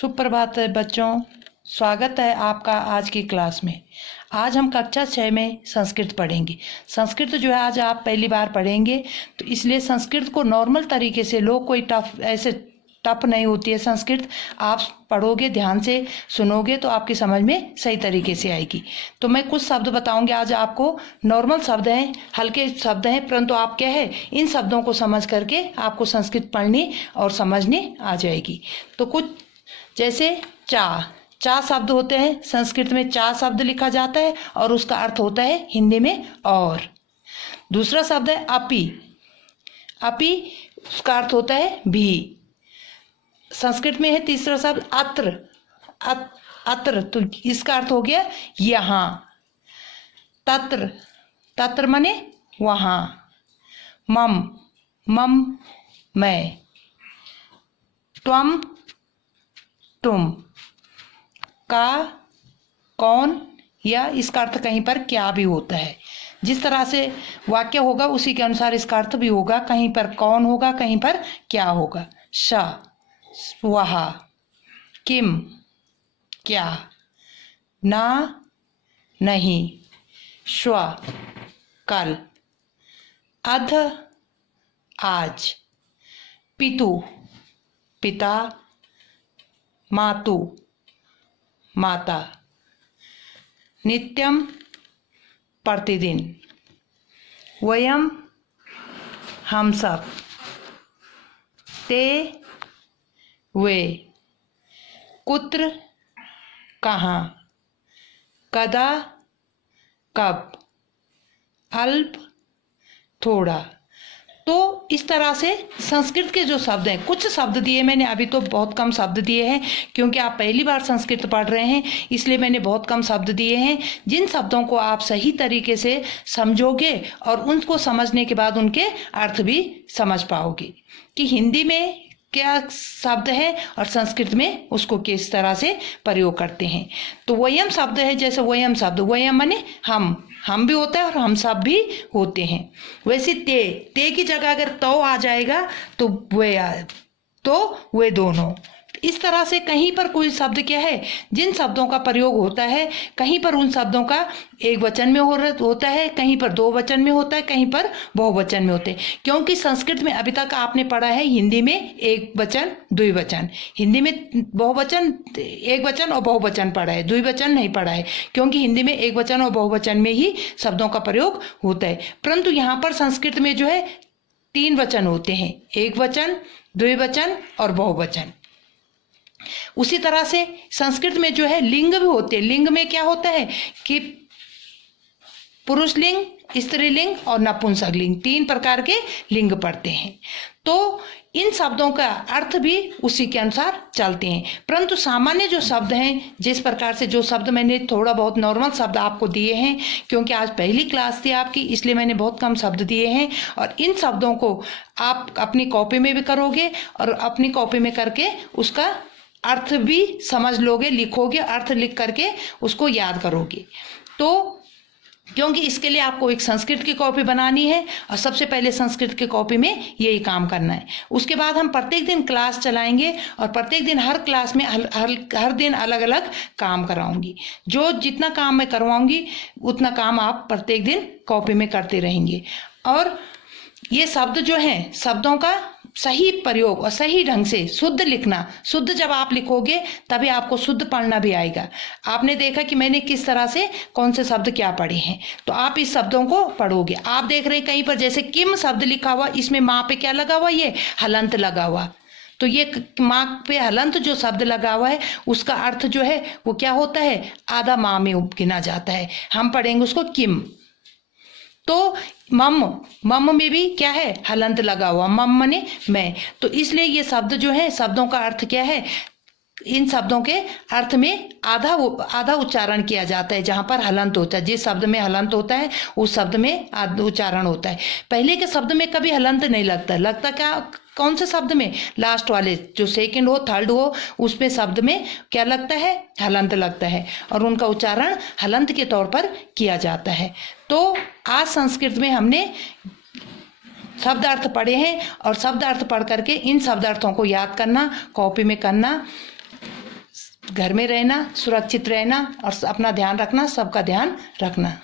सुप्रभात बच्चों, स्वागत है आपका आज की क्लास में। आज हम कक्षा 6 में संस्कृत पढ़ेंगे। संस्कृत जो है आज आप पहली बार पढ़ेंगे, तो इसलिए संस्कृत को नॉर्मल तरीके से, लोग कोई टफ नहीं होती है संस्कृत। आप पढ़ोगे, ध्यान से सुनोगे तो आपकी समझ में सही तरीके से आएगी। तो मैं कुछ शब्द बताऊंगी आज आपको। नॉर्मल शब्द हैं, हल्के शब्द हैं, परंतु आप क्या है, इन शब्दों को समझ करके आपको संस्कृत पढ़नी और समझनी आ जाएगी। तो कुछ जैसे चा शब्द होते हैं, संस्कृत में चा शब्द लिखा जाता है और उसका अर्थ होता है हिंदी में और। दूसरा शब्द है अपी, उसका अर्थ होता है भी। संस्कृत में है तीसरा शब्द अत्र, तो इसका अर्थ हो गया यहाँ। तत्र माने वहाँ। मम मैं। तुम। का कौन, या इसका अर्थ कहीं पर क्या भी होता है। जिस तरह से वाक्य होगा उसी के अनुसार इसका अर्थ भी होगा। कहीं पर कौन होगा, कहीं पर क्या होगा। वहा, किम क्या, ना नहीं, श्व कल, अध आज, पितु पिता, मातु माता, नित्यम प्रतिदिन, वयम हम सब, ते वे, कुत्र कहाँ, कदा कब, अल्प थोड़ा। तो इस तरह से संस्कृत के जो शब्द हैं, कुछ शब्द दिए मैंने, अभी तो बहुत कम शब्द दिए हैं क्योंकि आप पहली बार संस्कृत पढ़ रहे हैं, इसलिए मैंने बहुत कम शब्द दिए हैं। जिन शब्दों को आप सही तरीके से समझोगे और उनको समझने के बाद उनके अर्थ भी समझ पाओगे कि हिंदी में क्या शब्द है और संस्कृत में उसको किस तरह से प्रयोग करते हैं। तो वयम शब्द है, जैसे वयम शब्द, वयम माने हम भी होता है और हम सब भी होते हैं। वैसे ते की जगह अगर तो आ जाएगा तो वे दोनों। इस तरह से कहीं पर कोई शब्द क्या है, जिन शब्दों का प्रयोग होता है, कहीं पर उन शब्दों का एक वचन में होता है, कहीं पर दो वचन में होता है, कहीं पर बहुवचन में होते हैं। क्योंकि संस्कृत में अभी तक आपने पढ़ा है हिंदी में एक वचन द्विवचन, हिंदी में बहुवचन एक वचन और बहुवचन पढ़ा है, द्विवचन नहीं पढ़ा है, क्योंकि हिंदी में एक वचन और बहुवचन में ही शब्दों का प्रयोग होता है। परंतु यहाँ पर संस्कृत में जो है 3 वचन होते हैं, एक वचन, द्विवचन और बहुवचन। उसी तरह से संस्कृत में जो है लिंग भी होते हैं। लिंग में क्या होता है कि पुरुष लिंग, स्त्रीलिंग और नपुंसक लिंग, 3 प्रकार के लिंग पढ़ते हैं। तो इन शब्दों का अर्थ भी उसी के अनुसार चलते हैं। परंतु सामान्य जो शब्द हैं, जिस प्रकार से जो शब्द मैंने थोड़ा बहुत नॉर्मल शब्द आपको दिए हैं, क्योंकि आज पहली क्लास थी आपकी, इसलिए मैंने बहुत कम शब्द दिए हैं। और इन शब्दों को आप अपनी कॉपी में भी करोगे और अपनी कॉपी में करके उसका अर्थ भी समझ लोगे, लिखोगे, अर्थ लिख करके उसको याद करोगे। तो क्योंकि इसके लिए आपको एक संस्कृत की कॉपी बनानी है और सबसे पहले संस्कृत की कॉपी में यही काम करना है। उसके बाद हम प्रत्येक दिन क्लास चलाएंगे और प्रत्येक दिन हर क्लास में हर दिन अलग अलग काम कराऊंगी। जो जितना काम मैं करवाऊंगी उतना काम आप प्रत्येक दिन कॉपी में करते रहेंगे। और ये शब्द जो हैं, शब्दों का सही प्रयोग और सही ढंग से शुद्ध लिखना, शुद्ध जब आप लिखोगे तभी आपको शुद्ध पढ़ना भी आएगा। आपने देखा कि मैंने किस तरह से कौन से शब्द क्या पढ़े हैं, तो आप इस शब्दों को पढ़ोगे। आप देख रहे हैं कहीं पर जैसे किम शब्द लिखा हुआ, इसमें माँ पे क्या लगा हुआ, ये हलंत लगा हुआ। तो ये माँ पे हलंत जो शब्द लगा हुआ है उसका अर्थ जो है वो क्या होता है, आधा माँ में गिना जाता है। हम पढ़ेंगे उसको किम। तो मम में भी क्या है, हलंत लगा हुआ, मम मने मैं। तो इसलिए ये शब्द जो है, शब्दों का अर्थ क्या है, इन शब्दों के अर्थ में आधा उच्चारण किया जाता है। जहाँ पर हलंत होता है, जिस शब्द में हलंत होता है उस शब्द में आधा उच्चारण होता है। पहले के शब्द में कभी हलंत नहीं लगता क्या, कौन से शब्द में, लास्ट वाले जो सेकंड हो, थर्ड हो, उसमें शब्द में क्या लगता है, हलंत लगता है और उनका उच्चारण हलंत के तौर पर किया जाता है। तो आज संस्कृत में हमने शब्दार्थ पढ़े हैं और शब्दार्थ पढ़ करके इन शब्दार्थों को याद करना, कॉपी में करना घर में रहना, सुरक्षित रहना और अपना ध्यान रखना, सबका ध्यान रखना।